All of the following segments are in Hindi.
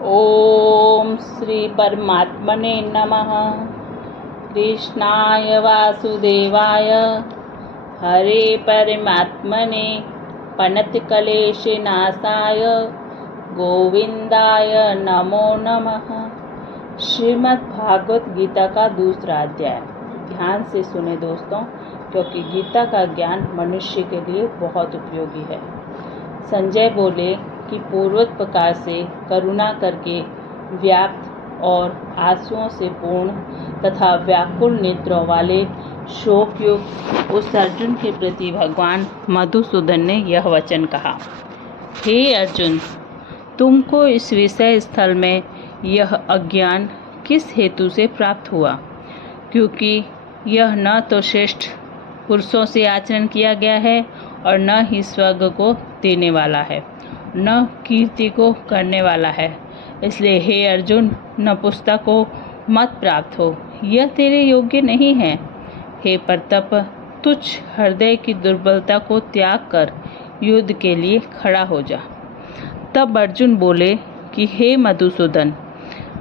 ओम श्री परमात्मने नमः। कृष्णाय वासुदेवाय हरे परमात्मने प्रणतक्लेशनाशाय गोविंदाय नमो नमः। श्रीमद् भागवत गीता का दूसरा अध्याय। ध्यान से सुने दोस्तों, क्योंकि गीता का ज्ञान मनुष्य के लिए बहुत उपयोगी है। संजय बोले कि पूर्वोक्त प्रकार से करुणा करके व्याप्त और आंसुओं से पूर्ण तथा व्याकुल नेत्रों वाले शोकयुक्त उस अर्जुन के प्रति भगवान मधुसूदन ने यह वचन कहा। हे अर्जुन, तुमको इस विषय स्थल में यह अज्ञान किस हेतु से प्राप्त हुआ? क्योंकि यह न तो श्रेष्ठ पुरुषों से आचरण किया गया है और न ही स्वर्ग को देने वाला है, न कीर्ति को करने वाला है। इसलिए हे अर्जुन, नपुंसकता को मत प्राप्त हो, यह तेरे योग्य नहीं है। हे प्रताप, तुच्छ हृदय की दुर्बलता को त्याग कर युद्ध के लिए खड़ा हो जा। तब अर्जुन बोले कि हे मधुसूदन,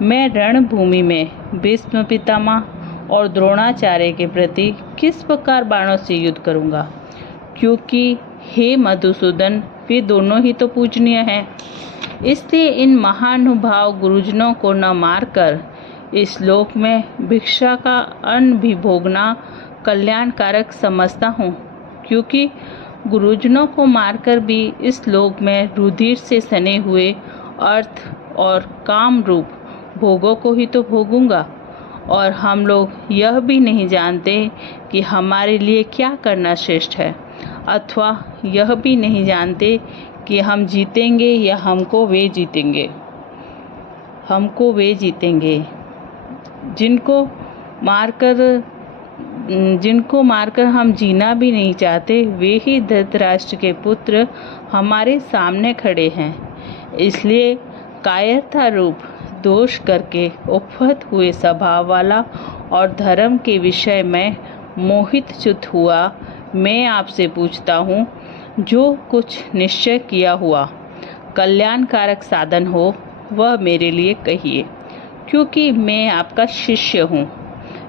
मैं रणभूमि में भीष्म पितामह और द्रोणाचार्य के प्रति किस प्रकार बाणों से युद्ध करूंगा? क्योंकि हे मधुसूदन, वे दोनों ही तो पूजनीय हैं। इसलिए इन महानुभाव गुरुजनों को न मारकर इस लोक में भिक्षा का अन्न भी भोगना कल्याणकारक समझता हूँ। क्योंकि गुरुजनों को मारकर भी इस लोक में रुधिर से सने हुए अर्थ और काम रूप भोगों को ही तो भोगूंगा। और हम लोग यह भी नहीं जानते कि हमारे लिए क्या करना श्रेष्ठ है, अथवा यह भी नहीं जानते कि हम जीतेंगे या हमको वे जीतेंगे। जिनको मारकर हम जीना भी नहीं चाहते, वे ही धृतराष्ट्र के पुत्र हमारे सामने खड़े हैं। इसलिए कायरता रूप दोष करके उपहत हुए स्वभाव वाला और धर्म के विषय में मोहित च्युत हुआ मैं आपसे पूछता हूँ, जो कुछ निश्चय किया हुआ कल्याणकारक साधन हो वह मेरे लिए कहिए। क्योंकि मैं आपका शिष्य हूँ,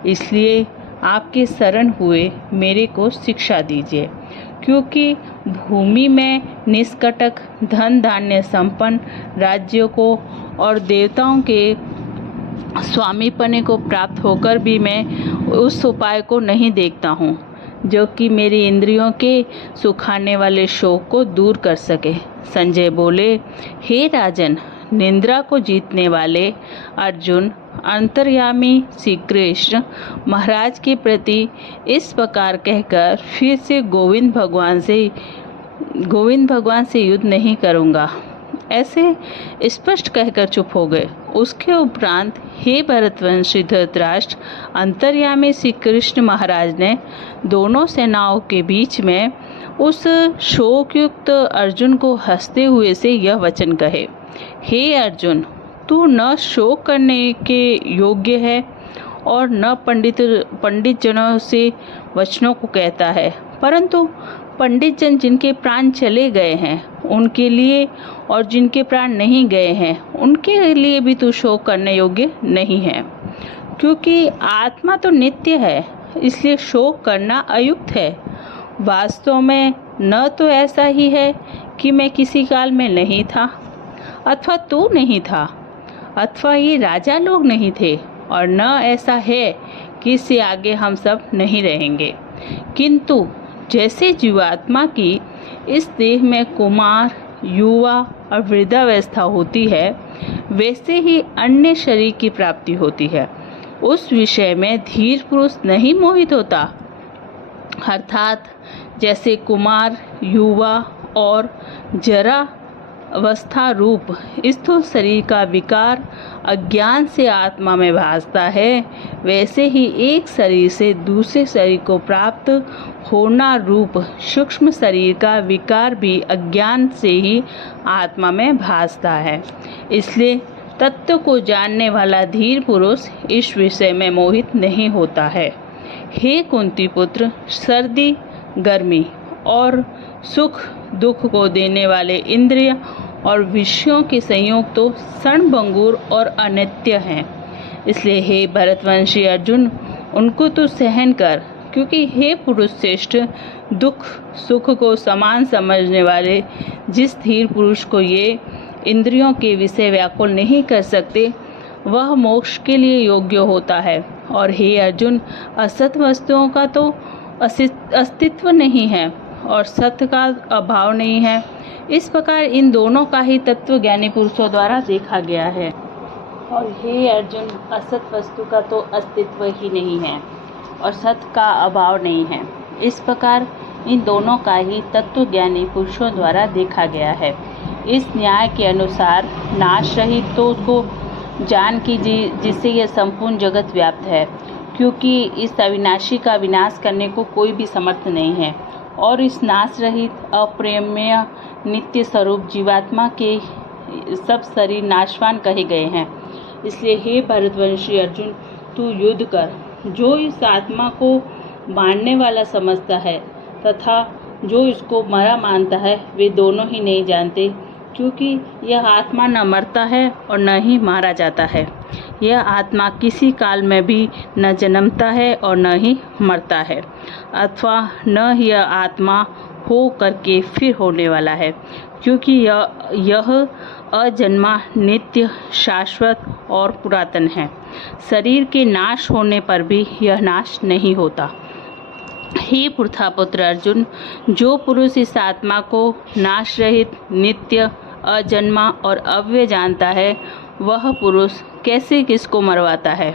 इसलिए आपके शरण हुए मेरे को शिक्षा दीजिए। क्योंकि भूमि में निष्कटक धन धान्य संपन्न राज्यों को और देवताओं के स्वामीपने को प्राप्त होकर भी मैं उस उपाय को नहीं देखता हूँ जो कि मेरी इंद्रियों के सुखाने वाले शोक को दूर कर सके। संजय बोले, हे राजन, निंद्रा को जीतने वाले अर्जुन अंतर्यामी श्री कृष्ण महाराज के प्रति इस प्रकार कहकर फिर से गोविंद भगवान से युद्ध नहीं करूँगा, ऐसे स्पष्ट कहकर चुप हो गए। उसके उपरांत हे भरतवंशी धृतराष्ट्र, अंतर्यामी श्री कृष्ण महाराज ने दोनों सेनाओं के बीच में उस शोकयुक्त अर्जुन को हंसते हुए से यह वचन कहे। हे अर्जुन, तू न शोक करने के योग्य है और न पंडित जनों से वचनों को कहता है, परंतु पंडित जन जिनके प्राण चले गए हैं उनके लिए और जिनके प्राण नहीं गए हैं उनके लिए भी तू शोक करने योग्य नहीं है। क्योंकि आत्मा तो नित्य है, इसलिए शोक करना अयुक्त है। वास्तव में न तो ऐसा ही है कि मैं किसी काल में नहीं था, अथवा तू नहीं था, अथवा ये राजा लोग नहीं थे, और न ऐसा है कि इससे आगे हम सब नहीं रहेंगे। किंतु जैसे जीवात्मा की इस देह में कुमार, युवा और वृद्धावस्था होती है, वैसे ही अन्य शरीर की प्राप्ति होती है। उस विषय में धीर पुरुष नहीं मोहित होता। अर्थात जैसे कुमार, युवा और जरा अवस्था रूप स्थूल शरीर का विकार अज्ञान से आत्मा में भासता है, वैसे ही एक शरीर से दूसरे शरीर को प्राप्त होना रूप सूक्ष्म शरीर का विकार भी अज्ञान से ही आत्मा में भासता है। इसलिए तत्व को जानने वाला धीर पुरुष इस विषय में मोहित नहीं होता है। हे कुंती पुत्र, सर्दी, गर्मी और सुख दुख को देने वाले इंद्रिय और विषयों के संयोग तो क्षणभंगुर और अनित्य हैं। इसलिए हे भरतवंशी अर्जुन, उनको तो सहन कर, क्योंकि हे पुरुष श्रेष्ठ, दुख सुख को समान समझने वाले जिस धीर पुरुष को ये इंद्रियों के विषय व्याकुल नहीं कर सकते, वह मोक्ष के लिए योग्य होता है। और हे अर्जुन, असत वस्तुओं का तो अस्तित्व नहीं है और सत्य का अभाव नहीं है। इस प्रकार इन दोनों का ही तत्व ज्ञानी पुरुषों द्वारा देखा गया है। और हे अर्जुन, असत वस्तु का तो अस्तित्व ही नहीं है और सत्य का अभाव नहीं है। इस प्रकार इन दोनों का ही तत्व ज्ञानी पुरुषों द्वारा देखा गया है। इस न्याय के अनुसार नाश रहित तो उसको जान कीजिए जिससे यह संपूर्ण जगत व्याप्त है, क्योंकि इस अविनाशी का विनाश करने को कोई भी समर्थ नहीं है। और इस नाश रहित अप्रेम्य नित्य स्वरूप जीवात्मा के सब शरीर नाशवान कहे गए हैं। इसलिए हे भरतवंशी अर्जुन, तू युद्ध कर। जो इस आत्मा को मारने वाला समझता है तथा जो इसको मरा मानता है, वे दोनों ही नहीं जानते, क्योंकि यह आत्मा न मरता है और न ही मारा जाता है। यह आत्मा किसी काल में भी न जन्मता है और न ही मरता है, अथवा न यह आत्मा हो करके फिर होने वाला है, क्योंकि यह अजन्मा, नित्य, शाश्वत और पुरातन है। शरीर के नाश होने पर भी यह नाश नहीं होता। हे पृथापुत्र अर्जुन, जो पुरुष इस आत्मा को नाश रहित, नित्य, अजन्मा और अव्यय जानता है, वह पुरुष कैसे किसको मरवाता है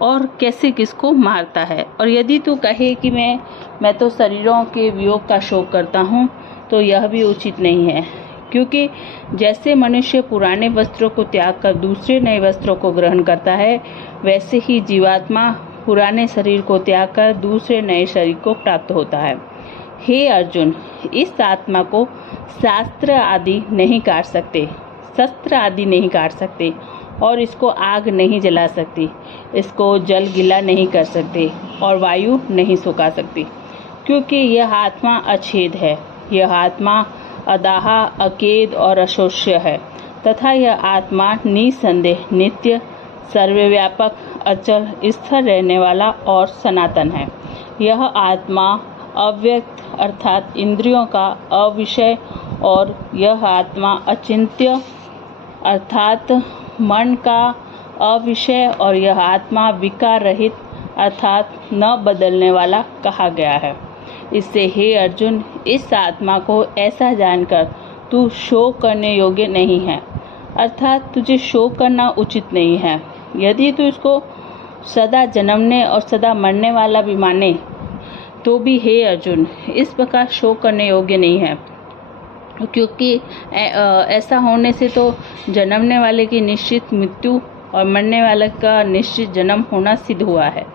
और कैसे किसको मारता है। और यदि तू कहे कि मैं तो शरीरों के वियोग का शोक करता हूँ, तो यह भी उचित नहीं है, क्योंकि जैसे मनुष्य पुराने वस्त्रों को त्याग कर दूसरे नए वस्त्रों को ग्रहण करता है, वैसे ही जीवात्मा पुराने शरीर को त्याग कर दूसरे नए शरीर को प्राप्त होता है। हे अर्जुन, इस आत्मा को शास्त्र आदि नहीं काट सकते, शस्त्र आदि नहीं काट सकते और इसको आग नहीं जला सकती, इसको जल गीला नहीं कर सकते और वायु नहीं सुखा सकती, क्योंकि यह आत्मा अछेद है। यह आत्मा अदाह, अकेद और अशोष्य है तथा यह आत्मा निसंदेह नित्य, सर्वव्यापक, अचल, स्थिर रहने वाला और सनातन है। यह आत्मा अव्यक्त अर्थात इंद्रियों का अविषय और यह आत्मा अचिंत्य अर्थात मन का अविषय और यह आत्मा विकार रहित अर्थात न बदलने वाला कहा गया है। इससे हे अर्जुन, इस आत्मा को ऐसा जानकर तू शोक करने योग्य नहीं है, अर्थात तुझे शोक करना उचित नहीं है। यदि तू इसको सदा जन्मने और सदा मरने वाला भी माने, तो भी हे अर्जुन, इस प्रकार शोक करने योग्य नहीं है, क्योंकि ऐसा होने से तो जन्मने वाले की निश्चित मृत्यु और मरने वाले का निश्चित जन्म होना सिद्ध हुआ है।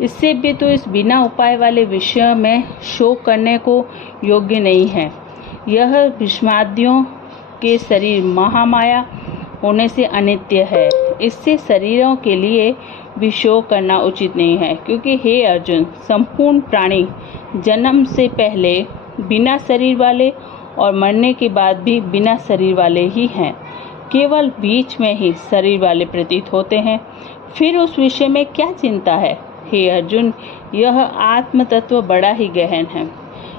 इससे भी तो इस बिना उपाय वाले विषय में शोक करने को योग्य नहीं है। यह भीष्मादियों के शरीर महामाया होने से अनित्य है, इससे शरीरों के लिए भी शोक करना उचित नहीं है, क्योंकि हे अर्जुन, संपूर्ण प्राणी जन्म से पहले बिना शरीर वाले और मरने के बाद भी बिना शरीर वाले ही हैं। केवल बीच में ही शरीर वाले प्रतीत होते हैं, फिर उस विषय में क्या चिंता है। हे अर्जुन, यह आत्म तत्व बड़ा ही गहन है,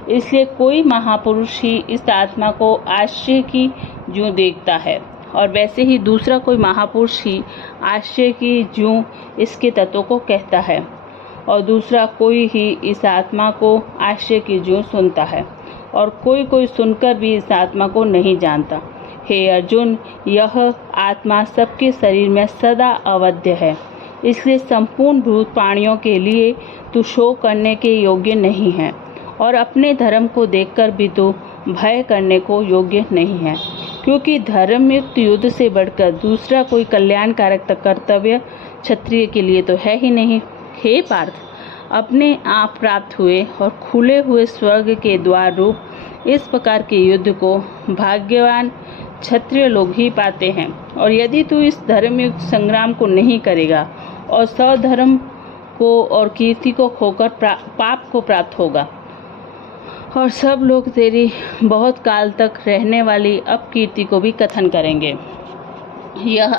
इसलिए कोई महापुरुष ही इस आत्मा को आश्चर्य की ज्यों देखता है और वैसे ही दूसरा कोई महापुरुष ही आश्चर्य की ज्यों इसके तत्व को कहता है और दूसरा कोई ही इस आत्मा को आश्चर्य की ज्यों सुनता है और कोई सुनकर भी इस आत्मा को नहीं जानता। हे अर्जुन, यह आत्मा सबके शरीर में सदा अवध्य है, इसलिए संपूर्ण भूत प्राणियों के लिए तू शोक करने के योग्य नहीं है और अपने धर्म को देखकर भी तू भय करने को योग्य नहीं है, क्योंकि धर्मयुक्त युद्ध से बढ़कर दूसरा कोई कल्याणकारक कर्तव्य क्षत्रिय के लिए तो है ही नहीं। हे पार्थ, अपने आप प्राप्त हुए और खुले हुए स्वर्ग के द्वार रूप इस प्रकार के युद्ध को भाग्यवान क्षत्रिय लोग ही पाते हैं। और यदि तू इस धर्मयुक्त संग्राम को नहीं करेगा और स्वधर्म को और कीर्ति को खोकर पाप को प्राप्त होगा और सब लोग तेरी बहुत काल तक रहने वाली अपकीर्ति को भी कथन करेंगे। यह